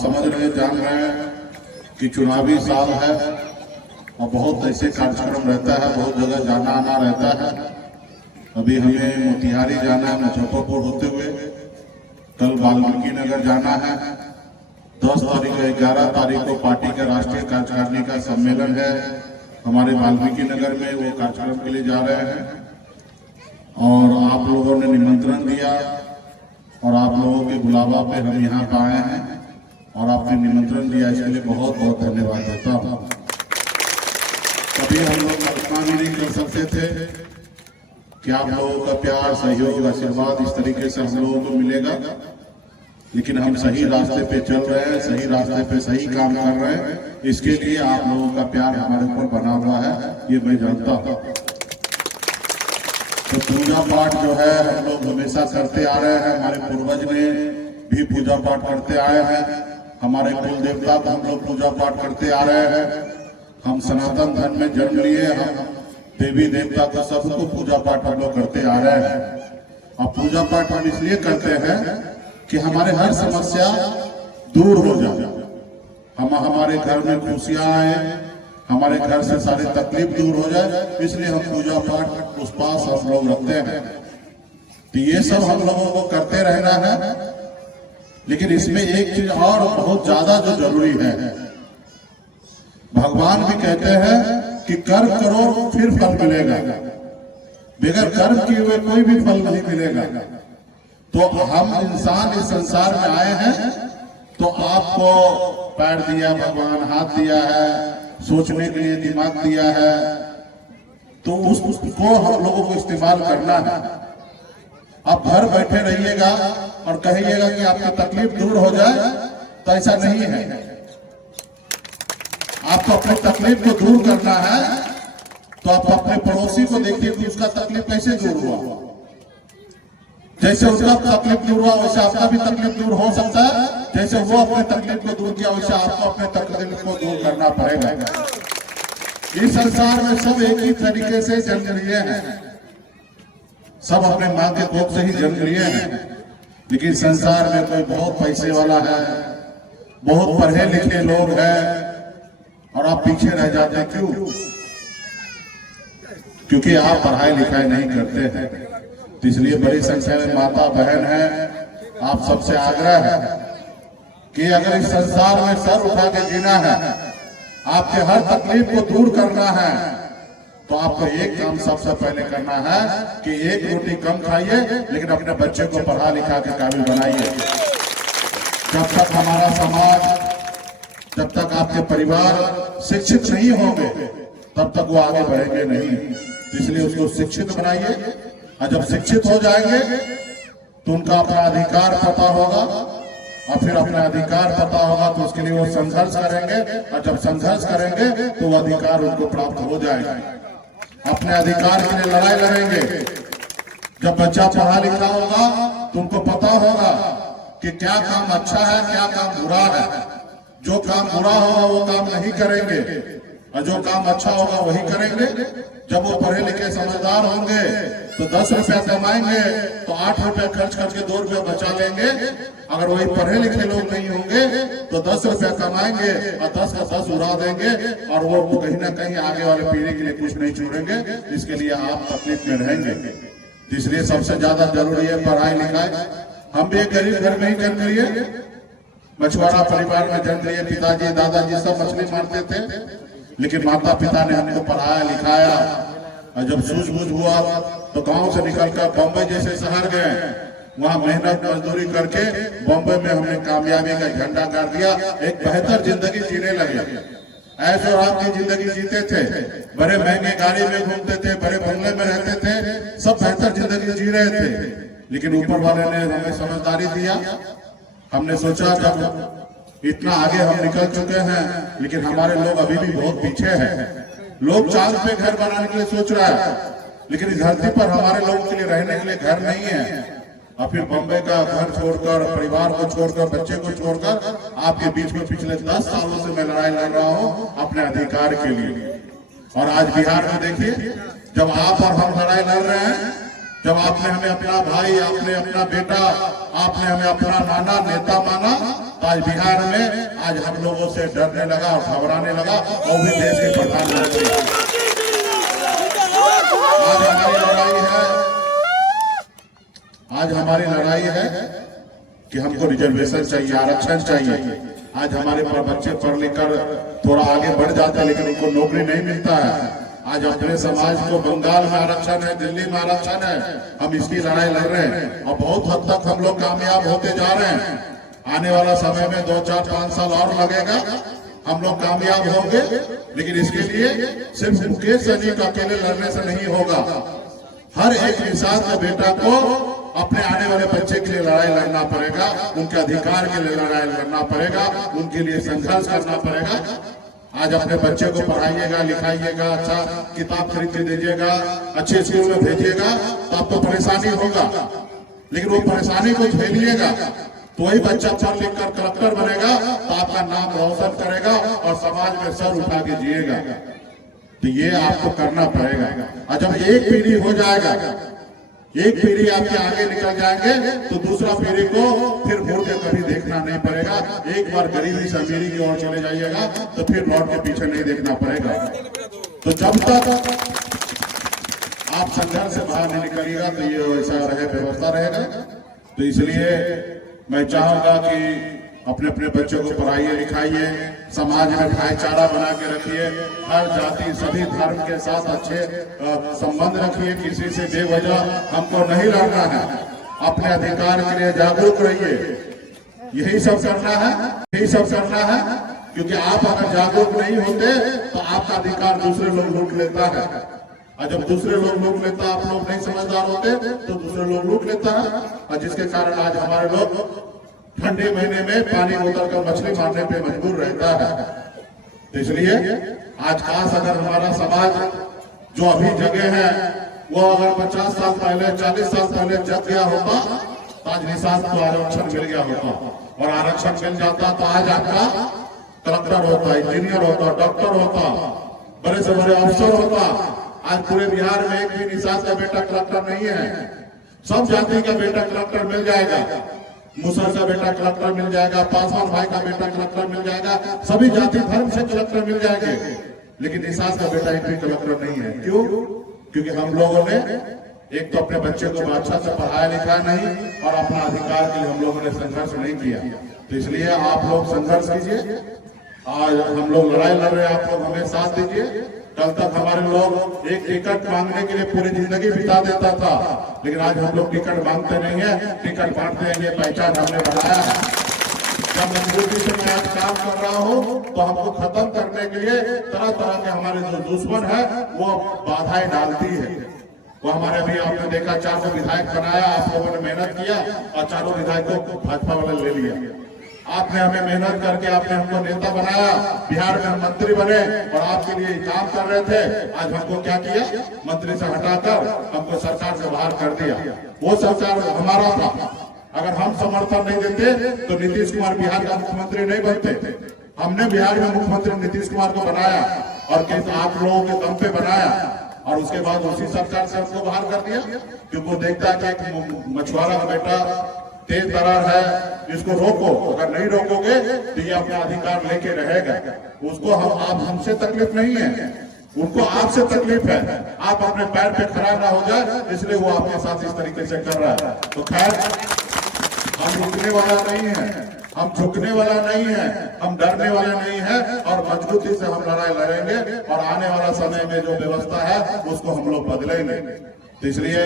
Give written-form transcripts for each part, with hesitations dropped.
समझ रहे जान रहे हैं कि चुनावी साल है और बहुत ऐसे कार्यक्रम रहता है, बहुत जगह जाना आना रहता है। अभी हमें मोतिहारी जाना है मुजफ्फरपुर होते हुए, कल वाल्मीकि नगर जाना है। 10 तारीख 11 तारीख को पार्टी के राष्ट्रीय कार्यकारिणी का सम्मेलन है हमारे वाल्मीकि नगर में, वो कार्यक्रम के लिए जा रहे हैं। और आप लोगों ने निमंत्रण दिया और आप लोगों के बुलावा पे हम यहाँ पे आए हैं और आपने निमंत्रण दिया, इसके लिए बहुत बहुत धन्यवाद देता हूँ। कभी हम लोग कल्पना भी नहीं कर सकते थे कि आप लोगों का प्यार, सहयोग, आशीर्वाद इस तरीके से हम लोगों को मिलेगा, लेकिन हम सही रास्ते पे चल रहे हैं, सही रास्ते पे सही काम कर रहे हैं। इसके लिए आप लोगों का प्यार हमारे ऊपर बना हुआ है, ये मैं जानता हूँ। तो पूजा पाठ जो है हम लोग हमेशा करते आ रहे हैं, हमारे पूर्वज ने भी पूजा पाठ करते आए हैं, हमारे कुल देवता को हम लोग पूजा पाठ करते आ रहे हैं। हम सनातन धर्म में जन्म लिए, हम देवी देवता को सबको पूजा पाठ हम लोग करते आ रहे हैं। और पूजा पाठ हम इसलिए करते हैं कि हमारे हर समस्या दूर हो जाए, हमारे घर में खुशियां आए, हमारे घर से सारी तकलीफ दूर हो जाए, इसलिए हम पूजा पाठ उस पास हम लोग रखते हैं। तो ये सब हम लोगों को करते रहना है, लेकिन इसमें एक चीज और बहुत ज्यादा जो जरूरी है, भगवान भी कहते हैं कि कर्म करो फिर फल मिलेगा, बगैर कर्म किए हुए कोई भी फल नहीं मिलेगा। तो हम इंसान इस संसार में आए हैं, तो आपको पैर दिया भगवान, हाथ दिया है, सोचने के लिए दिमाग दिया है, तो उसको हम लोगों को इस्तेमाल करना है। आप घर बैठे रहिएगा और कहिएगा कि आपकी तकलीफ दूर हो जाए, तो ऐसा नहीं है। आपको अपनी तकलीफ को दूर करना है, तो आप अपने पड़ोसी को देखिए कि उसका तकलीफ कैसे दूर हुआ। जैसे उसका तकलीफ दूर हुआ वैसे आपका भी तकलीफ दूर हो सकता है, जैसे वो अपने तकलीफ को दूर किया वैसे आपको अपने तकलीफ को दूर करना पड़ेगा। इस संसार में सब एक ही तरीके से जन्म लिए हैं, सब अपने माँ के कोख से ही जन्म लिए हैं, लेकिन संसार में कोई बहुत पैसे वाला है, बहुत पढ़े लिखे लोग हैं और आप पीछे रह जाते हैं। क्यों? क्योंकि आप पढ़ाई लिखाई नहीं करते हैं। तो इसलिए बड़ी संख्या में माता बहन है, आप सबसे आग्रह है कि अगर इस संसार में सर उठा के जीना है, आपके हर तकलीफ को दूर करना है, तो आपको एक काम सबसे पहले करना है कि एक रोटी कम खाइए, लेकिन अपने बच्चे को पढ़ा लिखा के काबिल बनाइए। जब तक हमारा समाज, जब तक आपके परिवार शिक्षित नहीं होंगे, तब तक वो आगे बढ़ेंगे नहीं। इसलिए उसको शिक्षित बनाइए, और जब शिक्षित हो जाएंगे तो उनका अपना अधिकार पता होगा, और फिर अपना अधिकार पता होगा तो उसके लिए वो संघर्ष करेंगे, और जब संघर्ष करेंगे तो वो अधिकार उनको प्राप्त हो जाएगा। अपने अधिकार के लिए लड़ाई लड़ेंगे। जब बच्चा पढ़ा लिखा होगा तो उनको पता होगा कि क्या काम अच्छा है, क्या काम बुरा है। जो काम बुरा होगा वो काम नहीं करेंगे, और जो काम अच्छा होगा वही करेंगे। जब वो पढ़े लिखे समझदार होंगे तो 10 रुपया कमाएंगे तो 8 रुपया खर्च करके 2 रुपया बचा लेंगे। अगर वही पढ़े लिखे लोग नहीं होंगे तो 10 रुपया कमाएंगे और 10 का 10 उड़ा देंगे, और वो कहीं ना कहीं आगे वाले पीढ़ी के लिए कुछ नहीं छोड़ेंगे। इसके लिए आप तकलीफ में रहेंगे। इसलिए सबसे ज्यादा जरूरी है पढ़ाई लिखाई। हम भी एक गरीब घर में ही जन्म लिए, मछुआरा परिवार में जन्म लिए। पिताजी दादाजी सब मछली मारते थे, लेकिन माता पिता ने हमको पढ़ाया लिखाया, और जब सूझबूझ हुआ तो गांव से निकलकर बॉम्बे जैसे शहर गए, वहां मेहनत मजदूरी करके बॉम्बे में हमने कामयाबी का झंडा गाड़ दिया। एक बेहतर जिंदगी जीने लगे, ऐसे रात की जिंदगी जीते थे, बड़े महंगे गाड़ी में घूमते थे, बड़े बंगले में रहते थे, सब बेहतर जिंदगी जी रहे थे। लेकिन ऊपर वाले ने हमें समझदारी दिया। हमने सोचा जब इतना आगे हम निकल चुके हैं, लेकिन हमारे लोग अभी भी बहुत पीछे हैं। लोग चांद पे घर बनाने के लिए सोच रहा है, लेकिन इस धरती पर हमारे लोगों के लिए रहने के लिए घर नहीं है। और फिर बॉम्बे का घर छोड़कर, परिवार को छोड़कर, बच्चे को छोड़कर आपके बीच में पिछले 10 सालों से मैं लड़ाई लड़ रहा हूँ अपने अधिकार के लिए। और आज बिहार में देखिए, जब आप और हम लड़ाई लड़ रहे हैं, जब आपने हमें अपना भाई, आपने अपना बेटा, आपने हमें अपना नाना नेता माना, तो आज बिहार में आज हम लोगों से डरने लगा और घबराने लगा, वो भी देश के प्रधानमंत्री। आज हमारी लड़ाई है कि हमको रिजर्वेशन चाहिए, आरक्षण चाहिए। आज हमारे बच्चे पढ़ लिख कर थोड़ा आगे बढ़ जाते हैं, लेकिन उनको नौकरी नहीं मिलता है। आज अपने समाज को बंगाल में आरक्षण है, दिल्ली में आरक्षण है, हम इसकी लड़ाई लड़ रहे हैं और बहुत हद तक हम लोग कामयाब होते जा रहे हैं। आने वाला समय में 2, 4, 5 साल और लगेगा, हम लोग कामयाब होंगे। लेकिन इसके लिए सिर्फ मुकेश सहनी का अकेले लड़ने से नहीं होगा। हर एक इंसान के बेटा को अपने आने वाले बच्चे के लिए लड़ाई लड़ना पड़ेगा, उनके अधिकार के लिए लड़ाई लड़ना पड़ेगा, उनके लिए संघर्ष करना पड़ेगा। आज अपने बच्चे को पढ़ाइएगा, लिखाइएगा, अच्छा किताब खरीद के दीजिएगा, अच्छे स्कूल में भेजिएगा, तो आपको परेशानी होगा। लेकिन वो परेशानी को झेलिएगा तो वही बच्चा पढ़ लिख कर कलेक्टर बनेगा, तो आपका नाम रोशन करेगा और समाज में सर उठा के जिएगा। तो ये आपको करना पड़ेगा। और जब एक पीढ़ी हो जाएगा, एक पीढ़ी आपके आगे निकल जाएंगे, तो दूसरा पीढ़ी को फिर मुड़ के कभी देखना नहीं पड़ेगा। एक बार गरीबी से अमीरी की ओर चले जाइएगा तो फिर लौट के पीछे नहीं देखना पड़ेगा। तो जब तक आप संघर्ष से बाहर नहीं निकलिएगा तो ये ऐसा रहे, व्यवस्था रहेगा। तो इसलिए मैं चाहूंगा कि अपने अपने बच्चों को पढ़ाइए, लिखाइए, समाज में भाईचारा बना के रखिए, हर जाति सभी धर्म के साथ अच्छे संबंध रखिए। किसी से बेवजह हमको नहीं लड़ना है, अपने अधिकार के लिए जागरूक रहिए। यही सब करना है, यही सब करना है। क्योंकि आप अगर जागरूक नहीं होते तो आपका अधिकार दूसरे लोग लूट लेता है, और जब दूसरे लोग लूट लेता, आप लोग नहीं समझदार होते तो दूसरे लोग लूट लेता है। और जिसके कारण आज हमारे लोग ठंडे महीने में पानी उतर कर मछली मारने पे मजबूर रहता है। तो इसलिए आज खास अगर हमारा समाज जो अभी जगे है वो अगर 50 साल पहले, 40 साल पहले जग गया होता तो आज निषाद को आरक्षण मिल गया होता, और आरक्षण मिल जाता तो आज आपका कलेक्टर होता, इंजीनियर होता, डॉक्टर होता, बड़े से बड़े अफसर होता। आज पूरे बिहार में एक भी निषाद का बेटा कलेक्टर नहीं है। सब जाति का बेटा कलेक्टर मिल जाएगा, मुसर का बेटा कलेक्टर मिल जाएगा, पासवान भाई का बेटा कलेक्टर मिल जाएगा, सभी जाति धर्म से कलेक्टर मिल जाएंगे। लेकिन निषाद का बेटा एक भी कलेक्टर नहीं है। क्यों? क्योंकि हम लोगों ने एक तो अपने बच्चे को अच्छा से पढ़ाया लिखाया नहीं, और अपना अधिकार के लिए हम लोगों ने संघर्ष नहीं किया। तो इसलिए आप लोग संघर्ष कीजिए। आज हम लोग लड़ाई लड़ रहे हैं, आप लोग हमें साथ दीजिए। कल तक हमारे लोग एक टिकट मांगने के लिए पूरी जिंदगी बिता देता था, लेकिन आज हम लोग टिकट मांगते नहीं है, टिकट बांटते हैं। ये पहचान हमने बनाया है। जब मजबूती से मैं आज काम कर रहा हूँ तो हमको खत्म करने के लिए तरह तरह के हमारे जो दुश्मन है वो बाधाएं डालती है। वो हमारे अभी आपने देखा 4 विधायक बनाया, आप लोगों ने मेहनत किया और 4 विधायकों को भाजपा वाले ले लिया। आपने हमें मेहनत करके आपने हमको नेता बनाया, बिहार में हम मंत्री बने और आपके लिए काम कर रहे थे। आज हमको क्या किया? मंत्री से हटाकर हमको सरकार से बाहर कर दिया। वो सरकार हमारा था। अगर हम समर्थन नहीं देते तो नीतीश कुमार बिहार का मुख्यमंत्री नहीं बनते। हमने बिहार में मुख्यमंत्री नीतीश कुमार को बनाया, और कैसे आप लोगों के दम पे बनाया, और उसके बाद उसी सरकार से हमको बाहर कर दिया। क्योंकि वो देखता है कि एक मछुआरा का बेटा तेज तरार है, इसको रोको। अगर नहीं रोकोगे तो ये अपना अधिकार लेके रहेगा। उसको आप हमसे तकलीफ नहीं है, उनको आपसे तकलीफ है। आप अपने पैर पे खड़ा ना हो जाए, इसलिए वो आपके साथ इस तरीके से कर रहा है। तो खैर, हम रुकने वाला नहीं है, हम झुकने वाला नहीं है, हम डरने वाले नहीं है, और मजबूती से हम लड़ाई लड़ेंगे। और आने वाला समय में जो व्यवस्था है उसको हम लोग बदलेंगे। तो इसलिए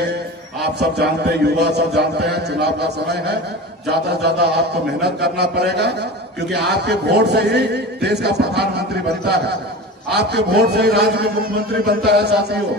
आप सब जानते हैं, युवा सब जानते हैं, चुनाव का समय है। ज्यादा से ज्यादा आपको मेहनत करना पड़ेगा, क्योंकि आपके वोट से ही देश का प्रधानमंत्री बनता है, आपके वोट से ही राज्य में मुख्यमंत्री बनता है। साथियों,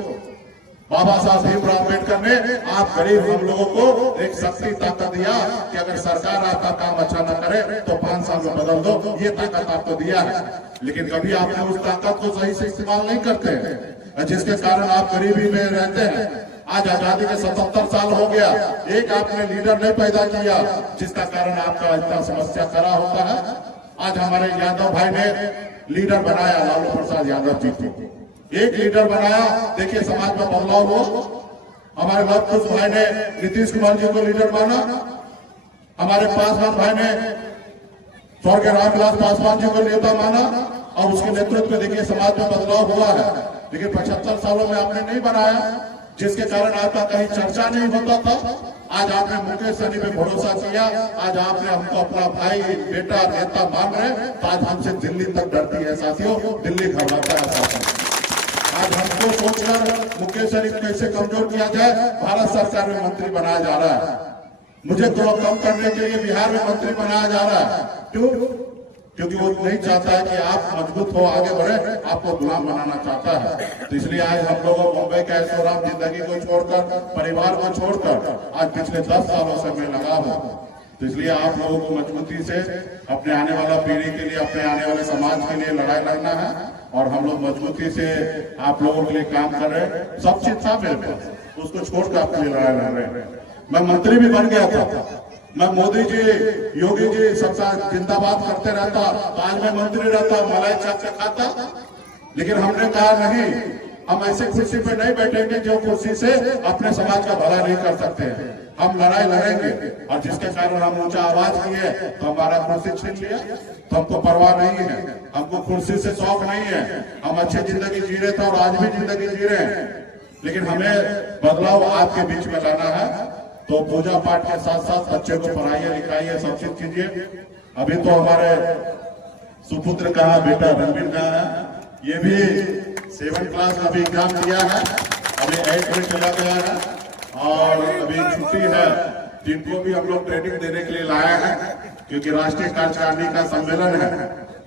बाबा साहब भीमराव अम्बेडकर ने आप गरीब हम लोगों को एक शक्ति ताकत दिया कि अगर सरकार आपका काम अच्छा न करे तो 5 साल में बदल दो, ये ताकत आपको दिया है। लेकिन कभी आपने उस ताकत को सही से इस्तेमाल नहीं करते हैं, जिसके कारण आप गरीबी में रहते हैं। आज आजादी के 77 साल हो गया, एक आपने लीडर नहीं पैदा किया, जिसका कारण आपका इतना समस्या खड़ा होता है। आज हमारे यादव भाई ने लीडर बनाया, लालू प्रसाद यादव जी को एक लीडर बनाया। देखिए समाज में बदलाव हुआ। हमारे लव कुश भाई ने नीतीश कुमार जी को लीडर माना, हमारे पासवान भाई ने स्वर्गीय रामविलास पासवान जी को नेता माना और उसके नेतृत्व में देखिए समाज में बदलाव हुआ है। लेकिन 75 सालों में आपने नहीं बनाया, जिसके कारण आपका कहीं चर्चा नहीं होता था। आज आपने मुकेश सहनी पे भरोसा किया, आज आपने हमको अपना भाई बेटा नेता मान रहे, तो आज हमसे दिल्ली तक डरती है साथियों, दिल्ली घबराता है साथियों। आज हमको सोचकर मुकेश सहनी को कैसे कमजोर किया जाए, भारत सरकार में मंत्री बनाया जा रहा है। मुझे थोड़ा कम करने के लिए बिहार में मंत्री बनाया जा रहा है। क्यों? क्योंकि वो नहीं चाहता है कि आप मजबूत हो, आगे बढ़े, आपको गुलाम बनाना चाहता है। तो इसलिए आज हम लोगों मुंबई का ऐशोआराम जिंदगी को छोड़कर, परिवार को छोड़कर आज पिछले 10 सालों से मैं लगा हूं। तो इसलिए आप लोगों को मजबूती से अपने आने वाला पीढ़ी के लिए, अपने आने वाले समाज के लिए लड़ाई लड़ना है और हम लोग मजबूती से आप लोगों के लिए काम कर रहे हैं। सब चीज था मेरे पास, उसको छोड़कर आपके लिए लड़ाई लड़ रहे हैं। मैं मंत्री भी बन गया था, मैं मोदी जी, योगी जी सबका जिंदाबाद करते रहता, आज मैं मंत्री रहता, मलाई चाट के खाता। लेकिन हमने कहा नहीं, हम ऐसे कुर्सी पे नहीं बैठेंगे जो कुर्सी से अपने समाज का भला नहीं कर सकते हैं। हम लड़ाई लड़ेंगे और जिसके कारण हम ऊंचा आवाज किए तो हमारा कुर्सी छीन लिया, तो हमको परवाह नहीं है, हमको कुर्सी से शौक नहीं है। हम अच्छी जिंदगी जी रहे थे और आज भी जिंदगी जी रहे हैं, लेकिन हमें बदलाव आपके बीच में लाना है। तो पूजा पाठ के साथ साथ बच्चे को पढ़ाइए, लिखाइए, सब चीज कीजिए। अभी तो हमारे सुपुत्र का बेटा रणवीर का है, ये भी 7th क्लास का भी एग्जाम दिया है, अभी 8 में चला गया है और अभी छुट्टी है। जिनको भी हम लोग ट्रेनिंग देने के लिए लाए हैं, क्योंकि राष्ट्रीय कार्यकारिणी का सम्मेलन है,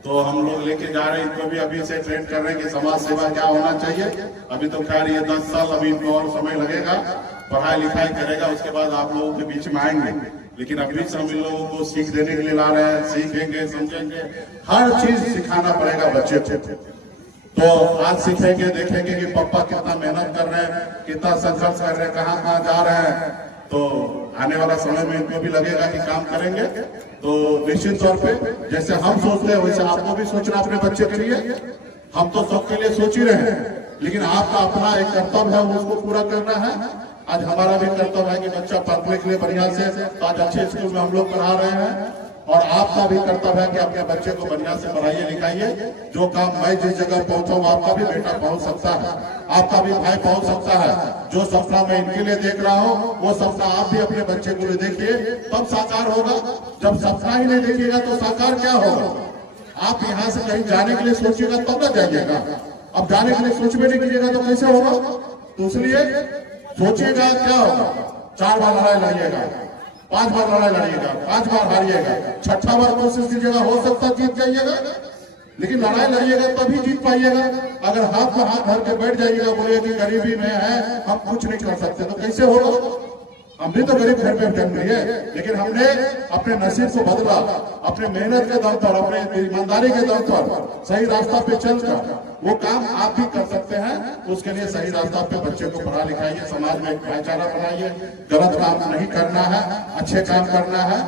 तो हम लोग लेके जा रहे हैं। इनको भी अभी से ट्रेन कर रहे हैं कि समाज सेवा क्या होना चाहिए। अभी तो खैर ये 10 साल, अभी इनको और समय लगेगा, पढ़ाई लिखाई करेगा, उसके बाद आप लोगों के बीच में आएंगे। लेकिन अभी से हम इन लोगों को सीख देने के लिए ला रहे हैं, सीखेंगे, समझेंगे, हर चीज सिखाना पड़ेगा बच्चे को। तो आज सीखेंगे, देखेंगे कि पापा कितना मेहनत कर रहे हैं, कितना संघर्ष कर रहे हैं, कहाँ कहाँ जा रहे हैं। तो आने वाला समय में इनको भी लगेगा कि काम करेंगे। तो निश्चित तौर पे जैसे हम सोचते हैं वैसे आपको भी सोचना अपने बच्चे के लिए। हम तो सबके लिए सोच ही रहे हैं, लेकिन आपका अपना एक कर्तव्य है, उसको पूरा करना है। आज हमारा भी कर्तव्य है कि बच्चा पढ़ने के लिए बढ़िया से, तो आज अच्छे स्कूल में हम लोग पढ़ा रहे हैं। और आपका भी कर्तव्य है कि अपने बच्चे को बढ़िया से पढ़ाइए, लिखाइए। जो काम मैं जिस जगह पहुंचा हूं, आपका भी बेटा पहुंच सकता है, आपका भी भाई पहुंच सकता है। जो सपना मैं इनके लिए देख रहा हूं, वो सपना आप भी अपने बच्चे के लिए देखिए, तब साकार होगा। जब सपना ही नहीं देखिएगा तो साकार क्या होगा? आप यहाँ से कहीं जाने के लिए सोचिएगा तब ना जाइएगा। अब जाने के लिए सोच में नहीं कीजिएगा तो कैसे होगा? तो इसलिए सोचिएगा क्या होगा। 4 बार लड़ाई लड़िएगा, 5 बार लड़ाई लड़िएगा, 5 बार हारिएगा, 6ठा बार कोशिश कीजिएगा, हो सकता जीत जाइएगा। लेकिन लड़ाई लड़िएगा तभी जीत पाइएगा। अगर हाथ में हाथ धर के बैठ जाइएगा, बोलिए कि गरीबी में है, हम कुछ नहीं कर सकते, तो कैसे होगा? हम भी तो गरीब घर में जन्म लिए, लेकिन हमने अपने नसीब को बदला, अपने मेहनत के दम पर, अपने ईमानदारी के दम पर, सही रास्ता पे चलकर वो काम आप भी कर सकते हैं। उसके लिए सही रास्ता पे बच्चे को पढ़ा लिखाइए, समाज में भाईचारा बनाइए, गलत काम नहीं करना है, अच्छे काम करना है।